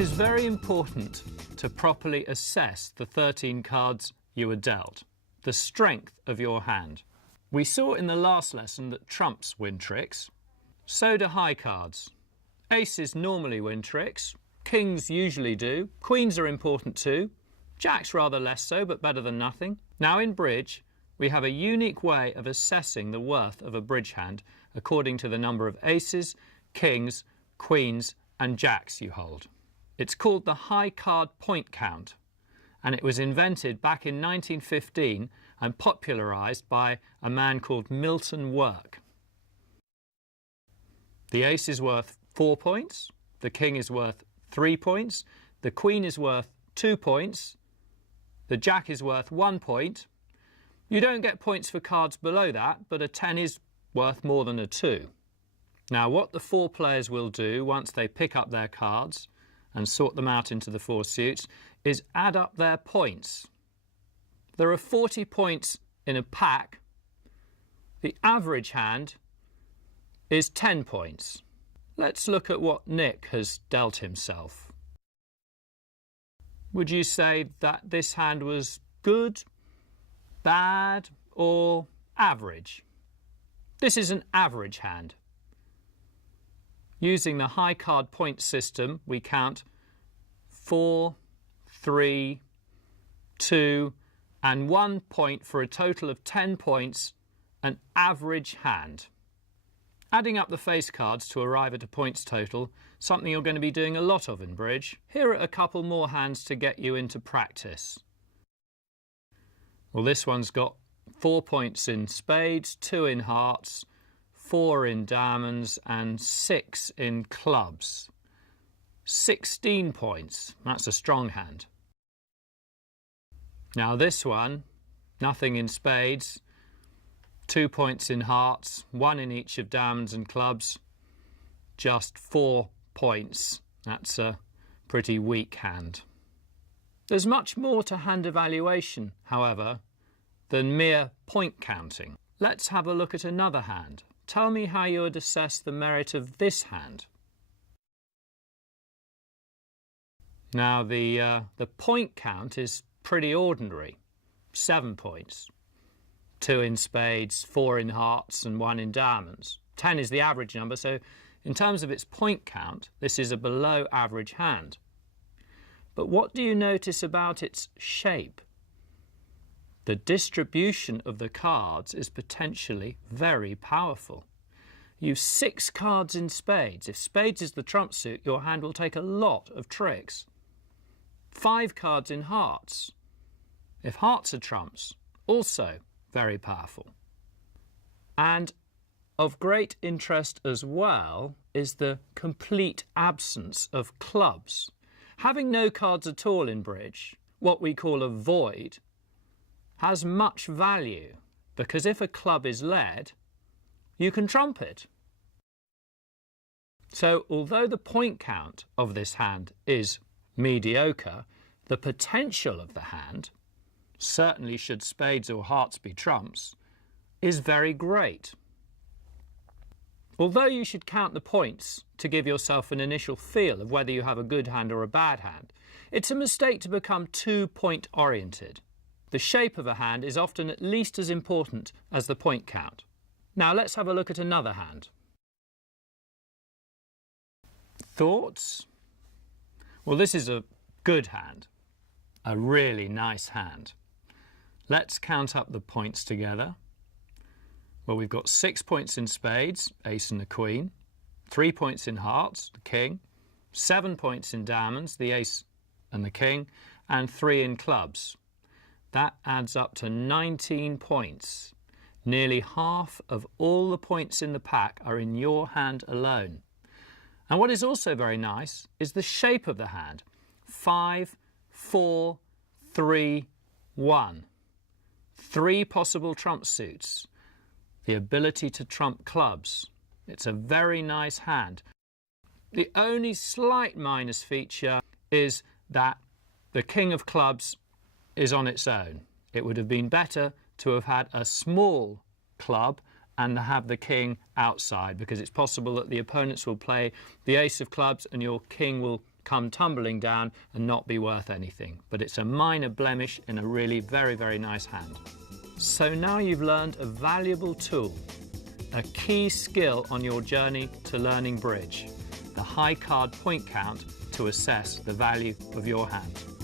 It is very important to properly assess the 13 cards you were dealt, the strength of your hand. We saw in the last lesson that trumps win tricks. So do high cards. Aces normally win tricks. Kings usually do. Queens are important too. Jacks rather less so, but better than nothing. Now in bridge, we have a unique way of assessing the worth of a bridge hand according to the number of aces, kings, queens and jacks you hold. It's called the high card point count, and it was invented back in 1915 and popularised by a man called Milton Work. The ace is worth 4 points, the king is worth 3 points, the queen is worth 2 points, the jack is worth 1 point. You don't get points for cards below that, but a 10 is worth more than a 2. Now what the 4 players will do once they pick up their cards and sort them out into the 4 suits is add up their points. There are 40 points in a pack. The average hand is 10 points. Let's look at what Nick has dealt himself. Would you say that this hand was good, bad or average? This is an average hand. Using the high card point system, we count 4, 3, 2 and 1 point for a total of 10 points, an average hand. Adding up the face cards to arrive at a points total, something you're going to be doing a lot of in bridge. Here are a couple more hands to get you into practice. Well, this one's got 4 points in spades, 2 in hearts, 4 in diamonds and 6 in clubs. 16 points. That's a strong hand. Now this one, nothing in spades, 2 points in hearts, 1 in each of diamonds and clubs, just 4 points. That's a pretty weak hand. There's much more to hand evaluation, however, than mere point counting. Let's have a look at another hand. Tell me how you would assess the merit of this hand. Now the point count is pretty ordinary. 7 points. 2 in spades, 4 in hearts and 1 in diamonds. 10 is the average number, so in terms of its point count, this is a below average hand. But what do you notice about its shape? The distribution of the cards is potentially very powerful. You've 6 cards in spades. If spades is the trump suit, your hand will take a lot of tricks. 5 cards in hearts. If hearts are trumps, also very powerful. And of great interest as well is the complete absence of clubs. Having no cards at all in bridge, what we call a void, has much value, because if a club is led, you can trump it. So although the point count of this hand is mediocre, the potential of the hand, certainly should spades or hearts be trumps, is very great. Although you should count the points to give yourself an initial feel of whether you have a good hand or a bad hand, it's a mistake to become too point oriented. The shape of a hand is often at least as important as the point count. Now let's have a look at another hand. Thoughts? Well, this is a good hand, a really nice hand. Let's count up the points together. Well, we've got 6 points in spades, ace and the queen, 3 points in hearts, the king, 7 points in diamonds, the ace and the king, and 3 in clubs. That adds up to 19 points. Nearly half of all the points in the pack are in your hand alone. And what is also very nice is the shape of the hand. 5, 4, 3, 1. 3 possible trump suits. The ability to trump clubs. It's a very nice hand. The only slight minus feature is that the king of clubs is on its own. It would have been better to have had a small club and have the king outside, because it's possible that the opponents will play the ace of clubs and your king will come tumbling down and not be worth anything. But it's a minor blemish in a really very, very nice hand. So now you've learned a valuable tool, a key skill on your journey to learning bridge, the high card point count to assess the value of your hand.